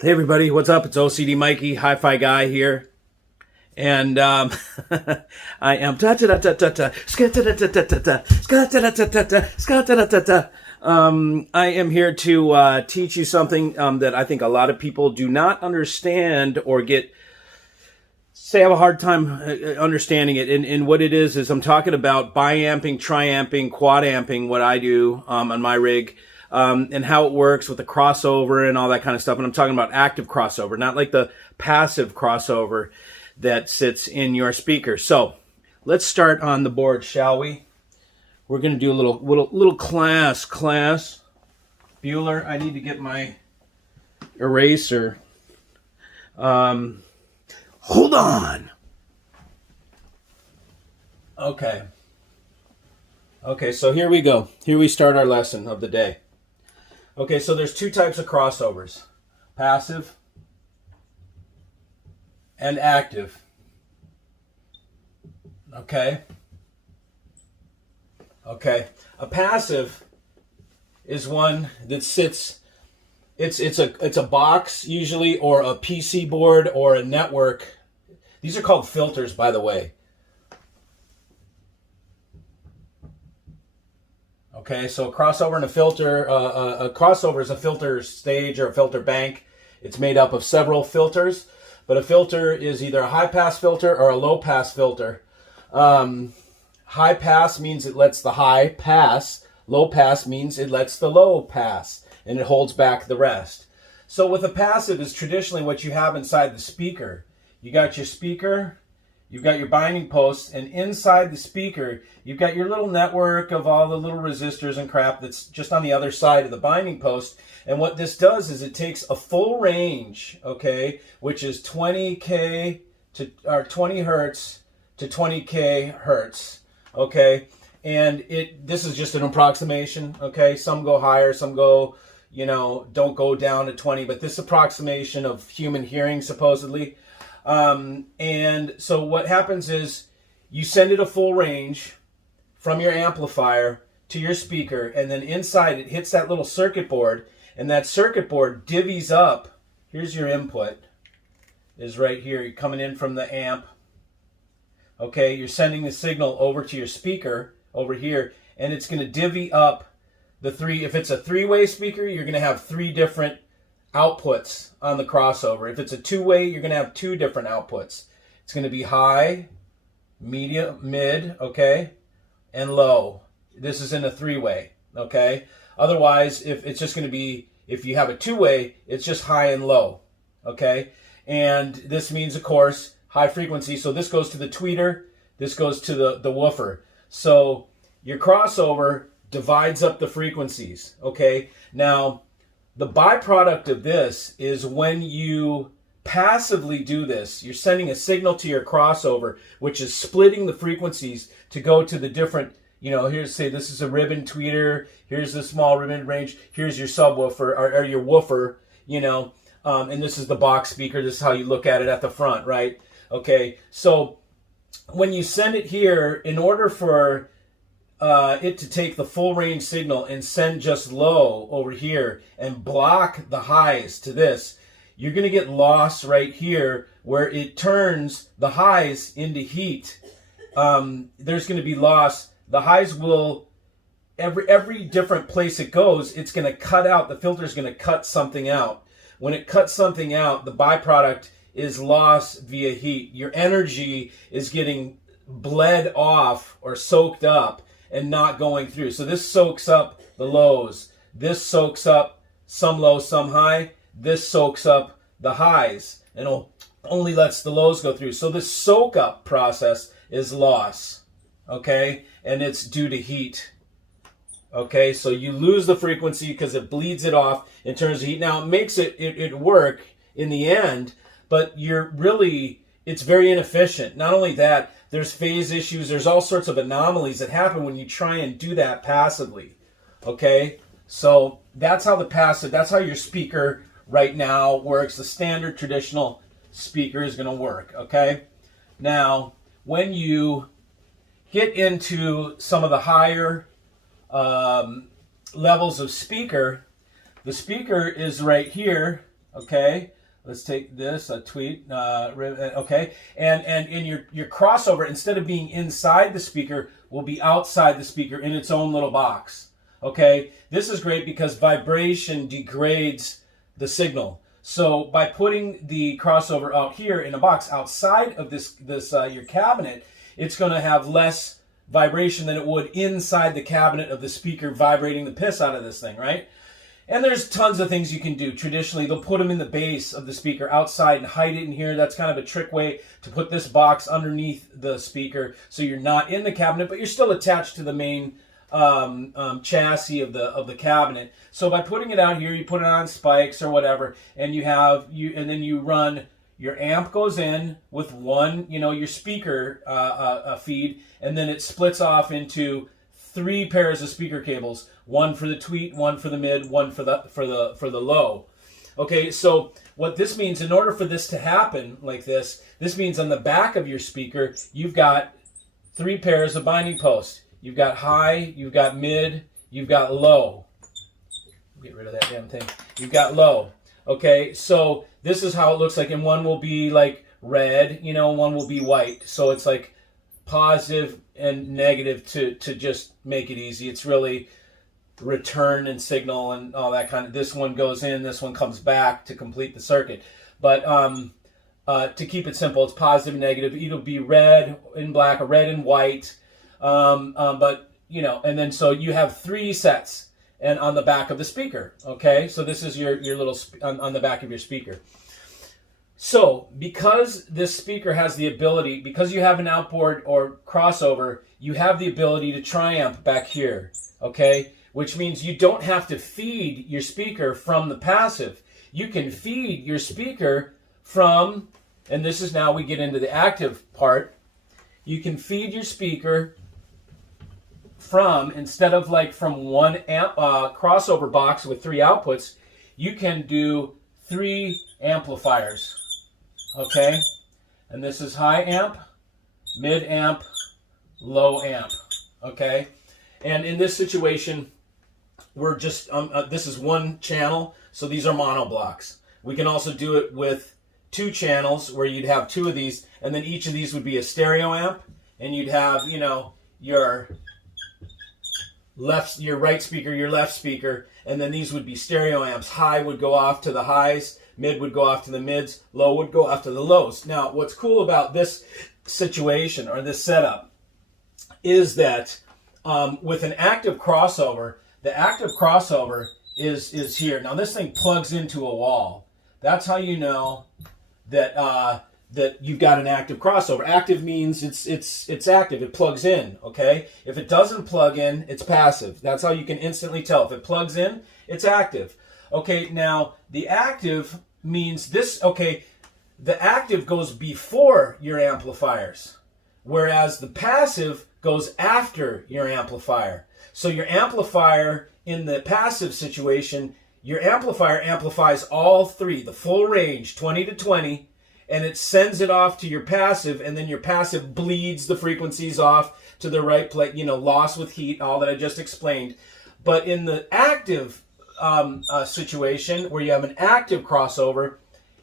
Hey everybody, what's up? It's OCD Mikey, Hi-Fi Guy here, and I am I am here to teach you something that I think a lot of people do not understand or have a hard time understanding it. And what it is I'm talking about biamping, triamping, quad amping, what I do on my rig. And how it works with the crossover and all that kind of stuff. And I'm talking about active crossover, not like the passive crossover that sits in your speaker. So let's start on the board, shall we? We're going to do a little class. Bueller, I need to get my eraser. Hold on. Okay, so here we go. Here we start our lesson of the day. Okay, so there's two types of crossovers, passive and active. Okay, a passive is one that sits, it's a box usually, or a PC board or a network. These are called filters, by the way. Okay, so a crossover and a filter, a crossover is a filter stage or a filter bank. It's made up of several filters, but a filter is either a high-pass filter or a low-pass filter. High pass means it lets the high pass. Low pass means it lets the low pass, and it holds back the rest. So with a passive is traditionally what you have inside the speaker. You got your speaker, you've got your binding posts, and inside the speaker, you've got your little network of all the little resistors and crap that's just on the other side of the binding post. And what this does is it takes a full range, okay, which is 20K or 20 hertz to 20K hertz, okay? And this is just an approximation, okay? Some go higher, some go, don't go down to 20, but this approximation of human hearing, supposedly. And so what happens is you send it a full range from your amplifier to your speaker, and then inside it hits that little circuit board, and that circuit board divvies up. Here's your input, is right here. You're coming in from the amp. Okay, you're sending the signal over to your speaker over here, and it's going to divvy up the three. If it's a three-way speaker, you're going to have three different outputs on the crossover. If it's a two-way, you're going to have two different outputs. It's going to be high, medium, mid, okay, and low. This is in a three-way, okay? Otherwise, if it's just going to be, if you have a two-way, it's just high and low, okay? And this means, of course, high frequency. So this goes to the tweeter, this goes to the woofer. So your crossover divides up the frequencies, okay? Now, the byproduct of this is when you passively do this, you're sending a signal to your crossover, which is splitting the frequencies to go to the different, here's, say this is a ribbon tweeter, here's the small ribbon range, here's your subwoofer, or your woofer, and this is the box speaker. This is how you look at it at the front, right? Okay, so when you send it here, in order for it to take the full range signal and send just low over here and block the highs to this, you're going to get loss right here where it turns the highs into heat. There's going to be loss. The highs will, every different place it goes, it's going to cut out, the filter is going to cut something out. When it cuts something out, the byproduct is loss via heat. Your energy is getting bled off or soaked up and not going through. So this soaks up the lows. This soaks up some low, some high. This soaks up the highs and only lets the lows go through. So this soak up process is loss, okay? And it's due to heat, okay? So you lose the frequency because it bleeds it off in terms of heat. Now it makes it work in the end, but it's very inefficient. Not only that, there's phase issues. There's all sorts of anomalies that happen when you try and do that passively. Okay? So that's how that's how your speaker right now works. The standard traditional speaker is going to work. Okay? Now, when you get into some of the higher levels of speaker, the speaker is right here. Okay, let's take this, a tweet, okay, and in your crossover, instead of being inside the speaker, will be outside the speaker in its own little box. Okay, this is great because vibration degrades the signal. So by putting the crossover out here in a box outside of this your cabinet, it's going to have less vibration than it would inside the cabinet of the speaker, vibrating the piss out of this thing, right? And there's tons of things you can do. Traditionally, they'll put them in the base of the speaker outside and hide it in here. That's kind of a trick way to put this box underneath the speaker so you're not in the cabinet, but you're still attached to the main chassis of the cabinet. So by putting it out here, you put it on spikes or whatever, and and then you run your amp goes in with one, your speaker feed, and then it splits off into 3 pairs of speaker cables, one for the tweet, one for the mid, one for the low. Okay, so what this means, in order for this to happen like this means on the back of your speaker, you've got 3 pairs of binding posts. You've got high, you've got mid, you've got low. Get rid of that damn thing. You've got low. Okay, so this is how it looks like, and one will be like red, one will be white. So it's like positive and negative to just make it easy. It's really return and signal and all that kind of. This one goes in, this one comes back to complete the circuit. But to keep it simple, it's positive and negative. It'll be red and black or red and white. But and then so you have 3 sets and on the back of the speaker. Okay, so this is your little on the back of your speaker. So because this speaker has the ability, because you have an outboard or crossover, you have the ability to triamp back here. Okay, which means you don't have to feed your speaker from the passive. You can feed your speaker from, and this is now we get into the active part. You can feed your speaker from, instead of like from one amp crossover box with 3 outputs, you can do 3 amplifiers. Okay, and this is high amp, mid amp, low amp. Okay, and in this situation, we're just this is 1 channel, so these are mono blocks. We can also do it with 2 channels where you'd have 2 of these, and then each of these would be a stereo amp, and you'd have your right speaker, your left speaker, and then these would be stereo amps. High would go off to the highs, mid would go off to the mids, low would go off to the lows. Now, what's cool about this situation or this setup is that with an active crossover, the active crossover is here. Now, this thing plugs into a wall. That's how you know that that you've got an active crossover. Active means it's active. It plugs in, okay? If it doesn't plug in, it's passive. That's how you can instantly tell. If it plugs in, it's active. Okay, now the active means this, okay, the active goes before your amplifiers, whereas the passive goes after your amplifier. So your amplifier in the passive situation, your amplifier amplifies all 3, the full range, 20 to 20, and it sends it off to your passive, and then your passive bleeds the frequencies off to the right place, loss with heat, all that I just explained. But in the active situation, where you have an active crossover,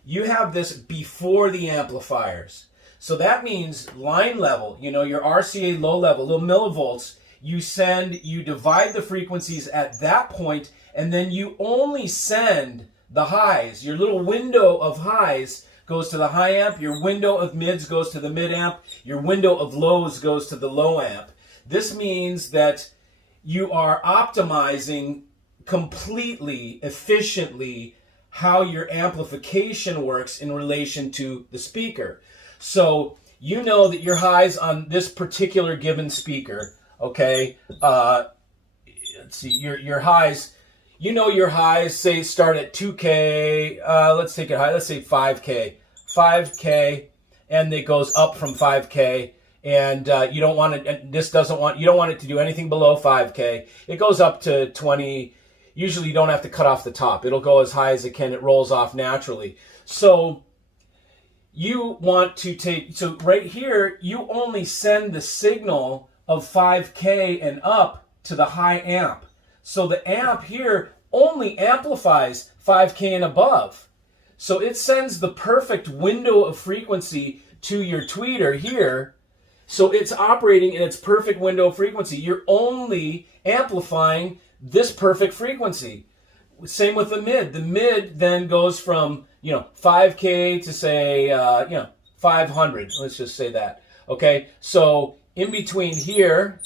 you have this before the amplifiers. So that means line level, your RCA low level, little millivolts, you divide the frequencies at that point, and then you only send the highs. Your little window of highs goes to the high amp, your window of mids goes to the mid amp, your window of lows goes to the low amp. This means that you are optimizing completely, efficiently, how your amplification works in relation to the speaker. So you know that your highs on this particular given speaker, okay, let's see, your highs, your highs, say, start at 2K, let's take it high, let's say 5K, and it goes up from 5K, and you don't want it, you don't want it to do anything below 5K. It goes up to 20. Usually you don't have to cut off the top. It'll go as high as it can. It rolls off naturally. So you want to so right here, you only send the signal of 5K and up to the high amp. So the amp here only amplifies 5K and above. So it sends the perfect window of frequency to your tweeter here. So it's operating in its perfect window of frequency. You're only amplifying this perfect frequency. Same with the mid. The mid then goes from, 5K to say, 500. Let's just say that. Okay. So in between here,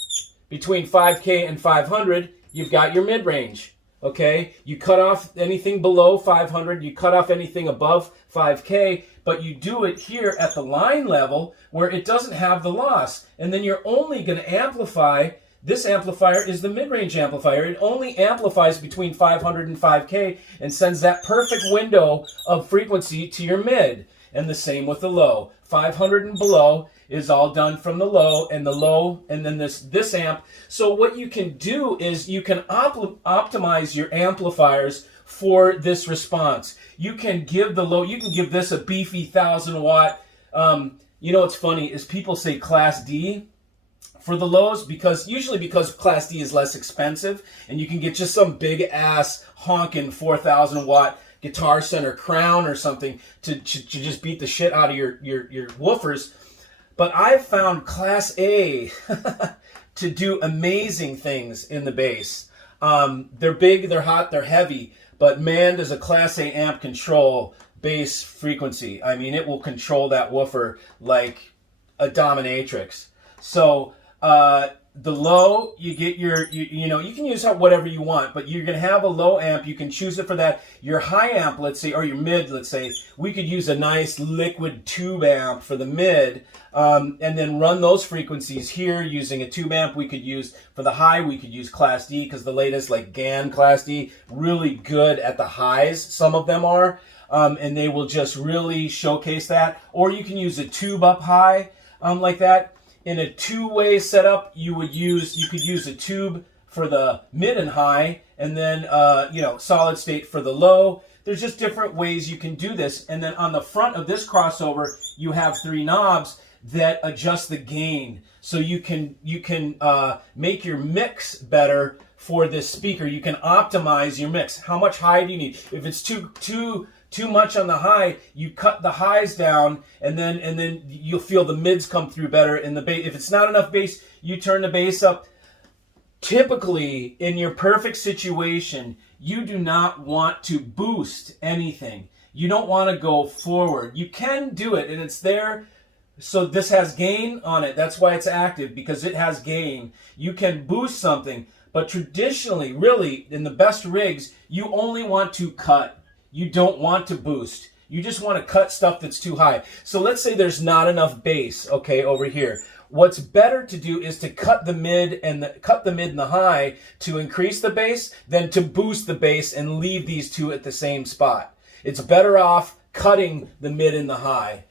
between 5K and 500, you've got your mid range. Okay, you cut off anything below 500, you cut off anything above 5K, but you do it here at the line level where it doesn't have the loss. And then you're only going to amplify, this amplifier is the mid-range amplifier. It only amplifies between 500 and 5K and sends that perfect window of frequency to your mid. And the same with the low. 500 and below is all done from the low, and then this amp. So what you can do is you can optimize your amplifiers for this response. You can give the low, you can give this a beefy 1,000 watt. What's funny is people say Class D for the lows because Class D is less expensive, and you can get just some big ass honking 4,000 watt Guitar Center Crown or something to just beat the shit out of your woofers. But I've found Class A to do amazing things in the bass. They're big, they're hot, they're heavy, but man, does a Class A amp control bass frequency. I mean, it will control that woofer like a dominatrix. So the low, you get your, you can use whatever you want, but you're going to have a low amp. You can choose it for that. Your high amp, let's say, or your mid, let's say, we could use a nice liquid tube amp for the mid, and then run those frequencies here using a tube amp. We could use, for the high, we could use Class D, because the latest, like GAN Class D, really good at the highs, some of them are, and they will just really showcase that. Or you can use a tube up high, like that. In a two-way setup, you could use a tube for the mid and high, and then solid state for the low. There's just different ways you can do this. And then on the front of this crossover, you have 3 knobs that adjust the gain, so you can make your mix better for this speaker. You can optimize your mix. How much high do you need? If it's too much on the high, you cut the highs down, and then you'll feel the mids come through better in the bass. If it's not enough bass, you turn the bass up. Typically, in your perfect situation, you do not want to boost anything. You don't want to go forward. You can do it, and it's there. So this has gain on it. That's why it's active, because it has gain. You can boost something, but traditionally, really, in the best rigs, you only want to cut. You don't want to boost. You just want to cut stuff that's too high. So let's say there's not enough bass, okay, over here. What's better to do is to cut the mid and the high to increase the bass than to boost the bass and leave these two at the same spot. It's better off cutting the mid and the high.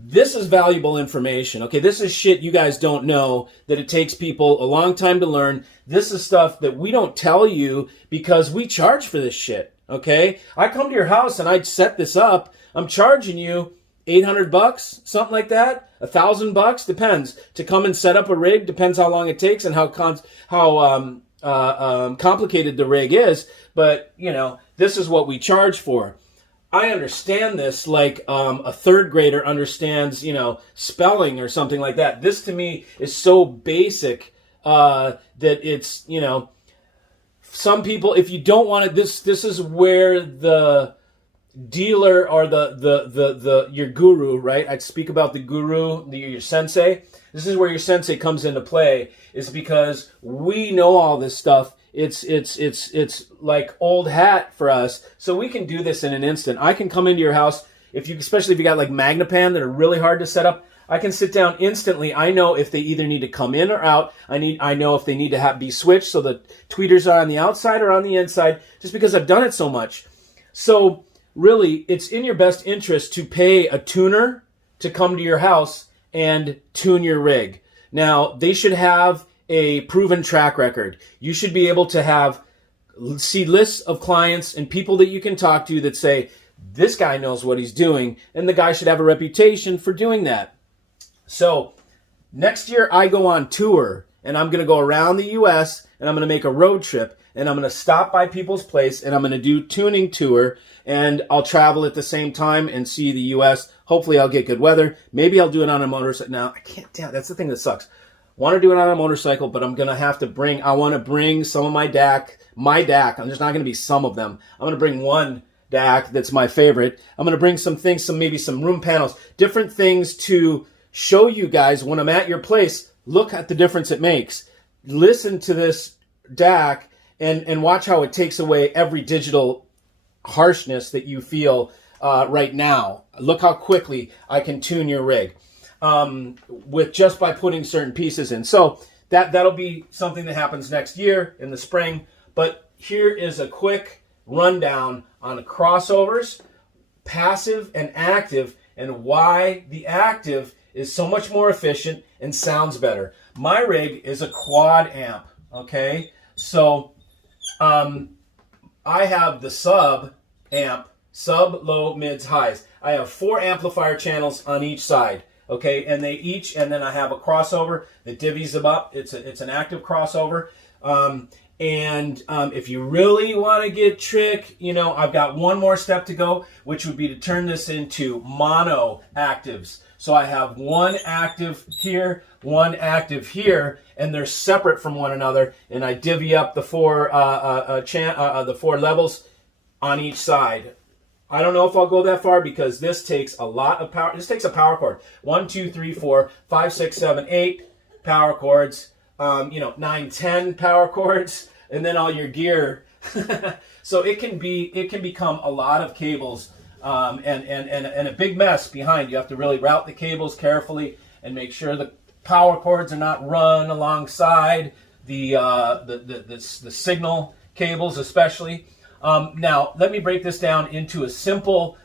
This is valuable information. Okay, this is shit you guys don't know, that it takes people a long time to learn. This is stuff that we don't tell you because we charge for this shit. Okay, I come to your house and I set this up. I'm charging you $800, something like that, $1,000, depends. To come and set up a rig, depends how long it takes and how complicated the rig is. But this is what we charge for. I understand this like a third grader understands, spelling or something like that. This to me is so basic that it's, some people, if you don't want it, this is where the dealer or your guru, right? I'd speak about the guru, your sensei. This is where your sensei comes into play, is because we know all this stuff. It's like old hat for us, so we can do this in an instant. I can come into your house, especially if you got like Magnapan that are really hard to set up. I can sit down instantly. I know if they either need to come in or out. I know if they need to be switched so the tweeters are on the outside or on the inside, just because I've done it so much. So really, it's in your best interest to pay a tuner to come to your house and tune your rig. Now, they should have a proven track record. You should be able to see lists of clients and people that you can talk to that say, this guy knows what he's doing, and the guy should have a reputation for doing that. So next year I go on tour, and I'm going to go around the U.S., and I'm going to make a road trip, and I'm going to stop by people's place, and I'm going to do tuning tour, and I'll travel at the same time and see the U.S. Hopefully I'll get good weather. Maybe I'll do it on a motorcycle. Now, I can't, damn, that's the thing that sucks. Want to do it on a motorcycle, but I'm going to have to bring, I want to bring some of my DAC. I'm just not going to be some of them. I'm going to bring one DAC that's my favorite. I'm going to bring some things, maybe some room panels, different things to show you guys when I'm at your place. Look at the difference it makes. Listen to this DAC and watch how it takes away every digital harshness that you feel right now. Look how quickly I can tune your rig with just by putting certain pieces in. So that'll be something that happens next year in the spring. But here is a quick rundown on crossovers, passive and active, and why the active is so much more efficient and sounds better. My rig is a quad amp, okay? So I have the sub amp, sub, low, mids, highs. I have 4 amplifier channels on each side, okay? And they each, and then I have a crossover that divvies them up. It's an active crossover. If you really want to get trick, you know, I've got one more step to go, which would be to turn this into mono actives. So I have one active here, one active here, and they're separate from one another. And I divvy up the 4 levels on each side. I don't know if I'll go that far because this takes a lot of power. This takes a power cord. 1, 2, 3, 4, 5, 6, 7, 8 power cords. 9, 10 power cords, and then all your gear. So it can become a lot of cables and a big mess behind. You have to really route the cables carefully and make sure the power cords are not run alongside the signal cables, especially. Now, let me break this down into a simple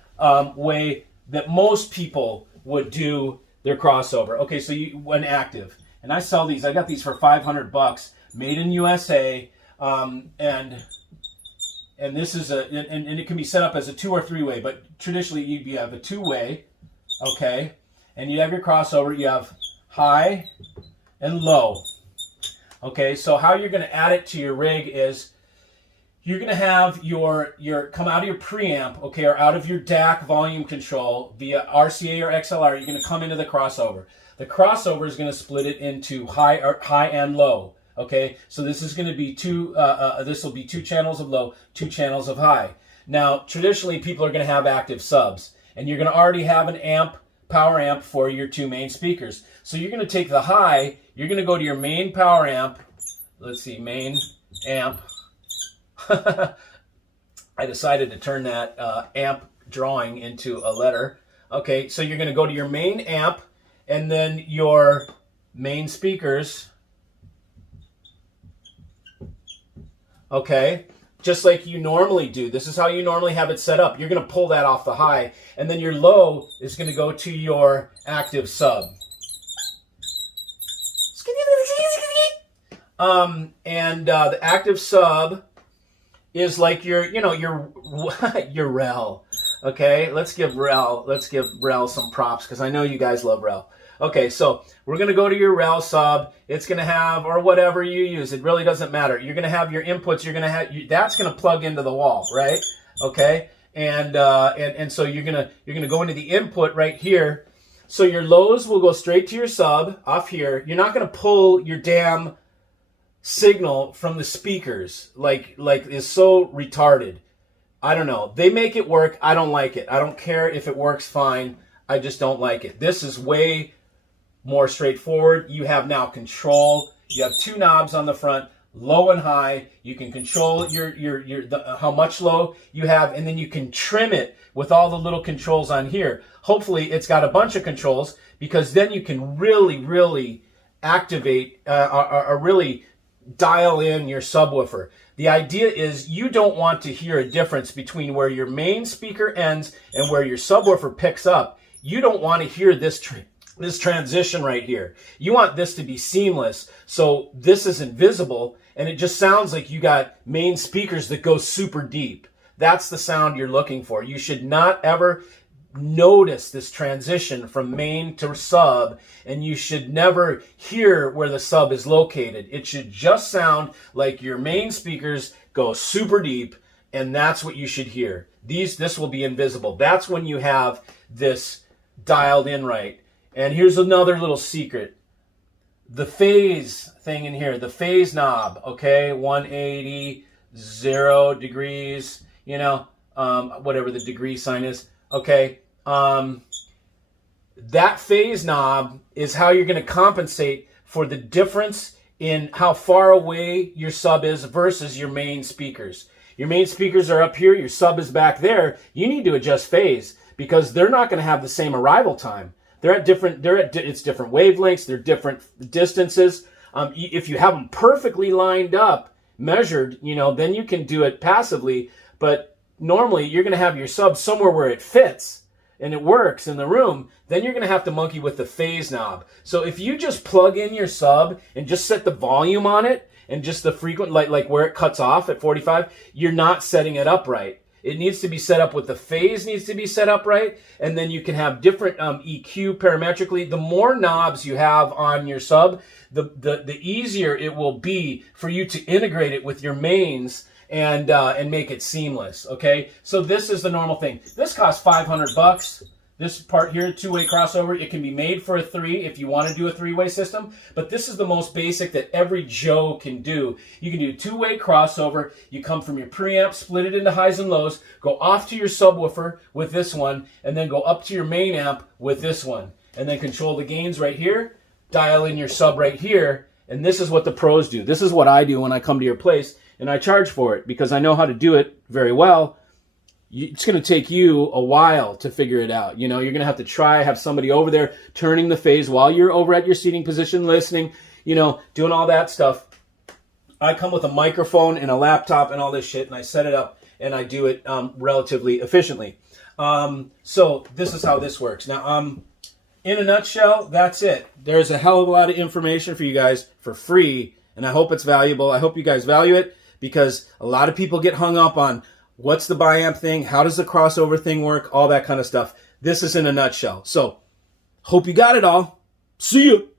way that most people would do their crossover. Okay, so when active. And I sell these. I got these for $500, made in USA, and this is and it can be set up as a 2 or 3-way. But traditionally, you have a 2-way, okay, and you have your crossover. You have high and low, okay. So how you're going to add it to your rig is you're going to have your come out of your preamp, okay, or out of your DAC volume control via RCA or XLR. You're going to come into the crossover. The crossover is going to split it into high and low. Okay, so this is going to be this will be 2 channels of low, 2 channels of high. Now, traditionally, people are going to have active subs, and you're going to already have an power amp for your 2 main speakers. So you're going to take the high. You're going to go to your main power amp. Let's see, main amp. I decided to turn that amp drawing into a letter. Okay, so you're going to go to your main amp. And then your main speakers, okay, just like you normally do. This is how you normally have it set up. You're going to pull that off the high, and then your low is going to go to your active sub. The active sub is like your rel. Okay, let's give rel some props because I know you guys love rel. Okay, so we're going to go to your rel sub. It's going to have, or whatever you use, it really doesn't matter. You're going to have your inputs. You're going to have that's going to plug into the wall, right? Okay, and so you're going to go into the input right here. So your lows will go straight to your sub off here. You're not going to pull your damn signal from the speakers like is so retarded. I don't know. They make it work. I don't like it. I don't care if it works fine. I just don't like it. This is way more straightforward. You have now control. You have 2 knobs on the front, low and high. You can control how much low you have, and then you can trim it with all the little controls on here. Hopefully, it's got a bunch of controls because then you can really activate or really dial in your subwoofer. The idea is you don't want to hear a difference between where your main speaker ends and where your subwoofer picks up. You don't want to hear this transition right here. You want this to be seamless, so this is invisible, and it just sounds like you got main speakers that go super deep. That's the sound you're looking for. You should not ever notice this transition from main to sub, and you should never hear where the sub is located. It should just sound like your main speakers go super deep, and that's what you should hear. This will be invisible. That's when you have this dialed in right. And here's another little secret. The phase thing in here, the phase knob, okay, 180, 0 degrees, you know, whatever the degree sign is, okay. That phase knob is how you're going to compensate for the difference in how far away your sub is versus your main speakers. Your main speakers are up here, your sub is back there. You need to adjust phase because they're not going to have the same arrival time. It's different wavelengths, they're different distances. If you have them perfectly lined up, measured, you know, then you can do it passively. But normally you're going to have your sub somewhere where it fits and it works in the room. Then you're going to have to monkey with the phase knob. So if you just plug in your sub and just set the volume on it and just the frequent, like where it cuts off at 45, you're not setting it up right. It needs to be set up with the phase needs to be set up right. And then you can have different EQ parametrically. The more knobs you have on your sub, the easier it will be for you to integrate it with your mains and make it seamless. Okay. So this is the normal thing. This costs $500. This part here, two-way crossover, it can be made for a 3 if you want to do a 3-way system, but this is the most basic that every Joe can do. You can do two-way crossover. You come from your preamp, split it into highs and lows, go off to your subwoofer with this one, and then go up to your main amp with this one, and then control the gains right here, dial in your sub right here, and this is what the pros do. This is what I do when I come to your place, and I charge for it because I know how to do it very well. It's going to take you a while to figure it out. You know, you're going to have to have somebody over there turning the phase while you're over at your seating position, listening, you know, doing all that stuff. I come with a microphone and a laptop and all this shit, and I set it up, and I do it relatively efficiently. So this is how this works. Now, in a nutshell, that's it. There's a hell of a lot of information for you guys for free, and I hope it's valuable. I hope you guys value it because a lot of people get hung up on what's the biamp thing? How does the crossover thing work? All that kind of stuff. This is in a nutshell. So, hope you got it all. See you.